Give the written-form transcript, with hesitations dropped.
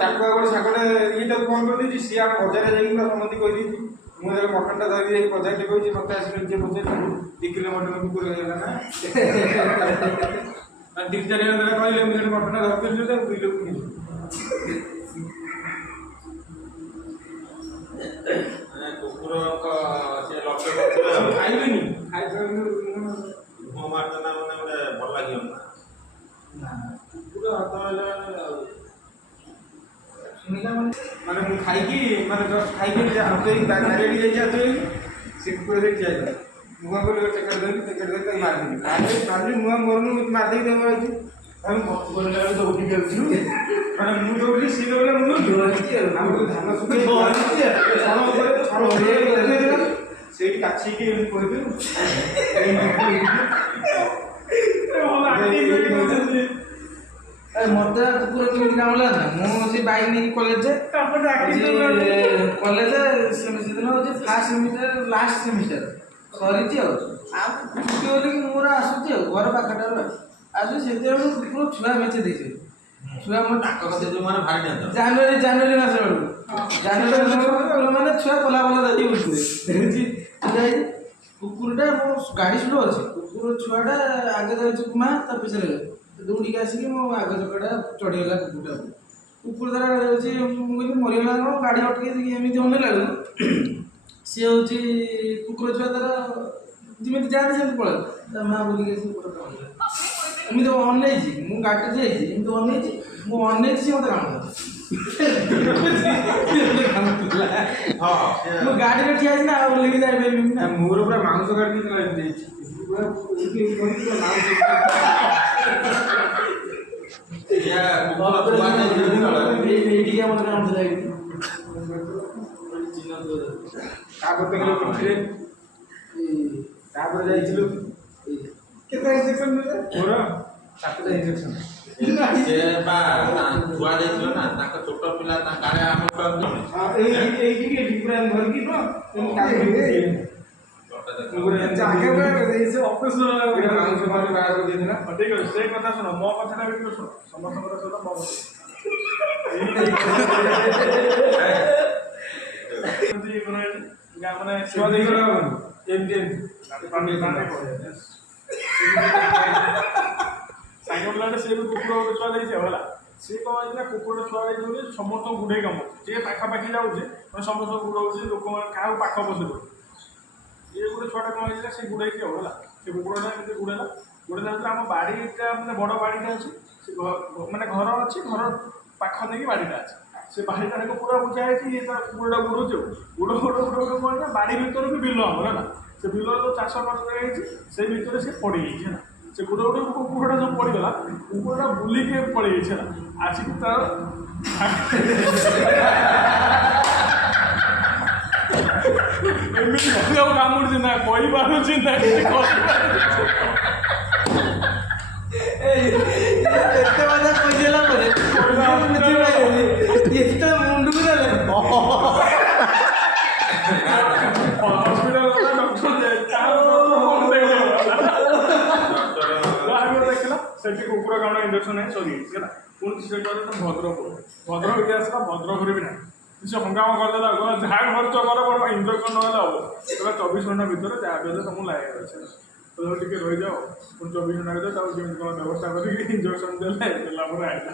ଚାକୁଆ ଗୋଟେ ସାଙ୍ଗଟେ ଇଏଟାକୁ ଫୋନ୍ କରିଦେଇଛି, ସିଏ ଆମ ବଜାରରେ ଯାଇକି ପୁରା ସମସ୍ତେ କହିଦେଇଛି। ମୁଁ ଯେତେବେଳେ ମଟନଟା ଧରିକି ଯାଇକି ବଜାରରେ କହିଛି, ମୋତେ ଆସିଲେ ନିଜେ ପଚାରିଲି 2 କିଲୋ ମଟନ କୁକୁର ହେଇଗଲା ନା 3-4 ଜଣ ଧର କହିଲେ ମୁଁ ସେଠି ମଟନଟା ଧରିଥିଲି ତାକୁ 2 ଲୋକ କିଣିଲି। କୁକୁର ସେ ଲକ୍ଷ୍ୟ କରୁଥିଲେ ଖାଇବେନି ମୁହଁ ମାରିଦେଲା ମାନେ ଗୋଟେ ଭଲ ଲାଗିବ ନା କୁକୁର ହାତ ହେଲେ ମାନେ ମୁଁ ଖାଇକି ମାନେ ଜଷ୍ଟ ଖାଇକି ହାତ ହେଇକି ଗାଡ଼ି ଯାଇଛି ହାତ ହେଇକି ସେ କୁକୁର ସେଇଠି ଯାଇଥିଲା। ମୁଁ କ'ଣ କଲି ଟେକେଟ୍ ଧରିକି ତାକୁ ମାରିଦେଲି ମୁଁ ମରୁନୁ ମାରିଦେଇକି ତାକୁ ରହିଛି। ଆମେ ଦୌଡ଼ିକି ଯାଉଛୁ ମାନେ ମୁଁ ଦୌଡ଼ିଲି ସିଏ ଦୌଡ଼ିଲା ମୁଁ ଆମର ଧାନ ଶୁଖେଇ ସେଇଠି କାଛିକି ଏମିତି କହିଦେଲୁ। ମତେ କୁକୁର କେମିତି କାମୁଡ଼ିଲା ନା, ମୁଁ ସେ ବାଇକ୍ ନେଇକି କଲେଜ ସେଦିନ ହଉଛି ଫାର୍ଷ୍ଟ ସେମିଷ୍ଟାର ଲାଷ୍ଟ ସେମିଷ୍ଟାର ସରିଛି ଆଉ ଛୁଟି ବୋଲିକି ମୋର ଆସୁଛି ଆଉ ଘର ପାଖଟାରୁ ଆସୁଛି। ସେତେବେଳେ କୁକୁର ଛୁଆ ମେଞ୍ଚେ ଦେଇଛି। ଛୁଆ ମୋର ଜାନୁଆରୀ ମାସ ବେଳକୁ ମାନେ ଛୁଆ ପଲା ଧରିକି ବୁଲୁଥିବେ। କୁକୁରଟା ମୋ ଗାଡ଼ି ସ୍ଲୋ ଅଛି, କୁକୁର ଛୁଆଟା ଆଗେ ଯାଉଛି ମା ତା ପିଛରେ ଦୌଡ଼ିକି ଆସିକି ମୋ ଆଗ ଚକାଟା ଚଢ଼ିଗଲା କୁକୁରଟା। କୁକୁର ଦ୍ୱାରା ହେଉଛି ମୁଁ କହିଲି ମରିଗଲା କ'ଣ, ଗାଡ଼ି ଅଟକେଇ ଏମିତି ଅନେଇଲା ବେଳକୁ ସିଏ ହେଉଛି କୁକୁର ଛୁଆ ତାର ଯେମିତି ଯାଆନ୍ତି ସେମିତି ପଳେଇଲା। ତା ମା ବୁଲିକି ଆସି କୁକୁର କାମୁଡ଼ିଲା। ଏମିତି ଅନେଇଛି, ମୁଁ ଗାଡ଼ିଟା ଯାଇଛି ଏମିତି ଅନେଇଛି, ମୁଁ ଅନେଇଛି ସେ ମୋତେ କାମୁଡ଼ିଲା। ମୁଁ ଗାଡ଼ିରେ ଠିଆ ହେଇଛି ନା ଆଉ ବୁଲିକି ଯାଇପାରିବିନି ନା। ମୋର ପୁରା ମାଉଁସ କାଟିକି ଯାଇଛି ତାପରେ ଯାଇଥିଲୁ କେତେ ଇଞ୍ଜେକ୍ସନ ନେଲେ ମୋର 7ଟା ଇଞ୍ଜେକ୍ସନ ଛୁଆ ଦେଇଥିଲ ନା ତାଙ୍କ ଛୋଟ ପିଲା ତାଙ୍କ ଗାଁରେ ଆମ ଛୁଆ ଏଇଠି ପୁରା ଧରିକି ସେ କଥା ଶୁଣ, ମୋ କଥାଟା ବି ଶୁଣ, ସମସ୍ତଙ୍କର ଶୁଣ ମୋ ମାନେ ଛୁଆ ଦେଇଗଲା ଏମିତି ସାଙ୍ଗ ପିଲାଟା ସିଏ ବି କୁକୁର ଗୋଟେ ଛୁଆ ଦେଇଛି ହେଲା। ସିଏ କ'ଣ ହେଇଛି ନା କୁକୁରଟା ଛୁଆ ଦେଇଛି ବୋଲି ସମସ୍ତଙ୍କୁ ଗୁଡ଼େଇ କାମୁଛି, ସିଏ ପାଖାପାଖି ଯାଉଛି ମାନେ ସମସ୍ତଙ୍କୁ ଗୁଡ଼ଉଛି, ଲୋକମାନେ କାହାକୁ ପାଖ ବସେଇ ଇଏ ଗୋଟେ ଛୁଆଟା କ'ଣ ହେଇଥିଲା ସେ ଗୁଡ଼େଇକି ଆଉ ହେଲା। ସେ କୁକୁରଟା ଏମିତି ଗୁଡ଼େଇଲା ଆମ ବାଡ଼ିଟା ମାନେ ବଡ଼ ବାଡ଼ିଟା ଅଛି, ସେ ମାନେ ଘର ଅଛି, ଘର ପାଖ ନେଇକି ବାଡ଼ିଟା ଅଛି। ସେ ବାଡ଼ିଟାକୁ ପୁରା ବୁଝା ହେଇଛି, ଇଏ ତାର କୁକୁରଟା ଗୁଡ଼ଉଛି କ'ଣ ନା ବାଡ଼ି ଭିତରେ ବି ବିଲ ଆମର ହେଲା। ସେ ବିଲରେ ଯେଉଁ ଚାଷ ହେଇଛି ସେଇ ଭିତରେ ସେ ପଡ଼ିଯାଇଛି ହେଲା। ସେ କୁକୁରଟା ଯେଉଁ ପଡ଼ିଗଲା, କୁକୁରଟା ବୁଲିକି ପଳେଇଯାଇଛି ହେଲା। ଆସିକି ତାର ଏମିତି ଭଗକୁ କାମୁଡୁଛି ନା କହିପାରୁଛି ନା କିଛି ଏତେ କଥା କହିଦେଲା ପରେ ଏତେ ମୁଣ୍ଡକୁ ଦେଲେ ସେଠି କୁକୁର କାମୁଡ଼ା ଇଞ୍ଜେକ୍ସନ ନାହିଁ ସରିଯାଇଛି ହେଲା। ପୁଣି ସେ କହିଲେ ତ ଭଦ୍ରକ ଆସିଲା, ଭଦ୍ରକରେ ବି ନାହିଁ। ସେ ହଙ୍ଗାମା କରିଦେଲା, ଯାହା ଖର୍ଚ୍ଚ କର ଇଞ୍ଜେକ୍ସନ ନହେଲେ ହବ। ସେଟା 24 ଘଣ୍ଟା ଭିତରେ ଯାହା ବି ହେଲେ ତମକୁ ଲାଗିବ ଅଛି, ଟିକେ ରହିଯାଅ। ପୁଣି 24 ଘଣ୍ଟା ଭିତରେ ତାକୁ କେମିତି କ'ଣ ବ୍ୟବସ୍ଥା କରିକି ଇଞ୍ଜେକ୍ସନ ଦେଲା ପରେ ଆଇଲା।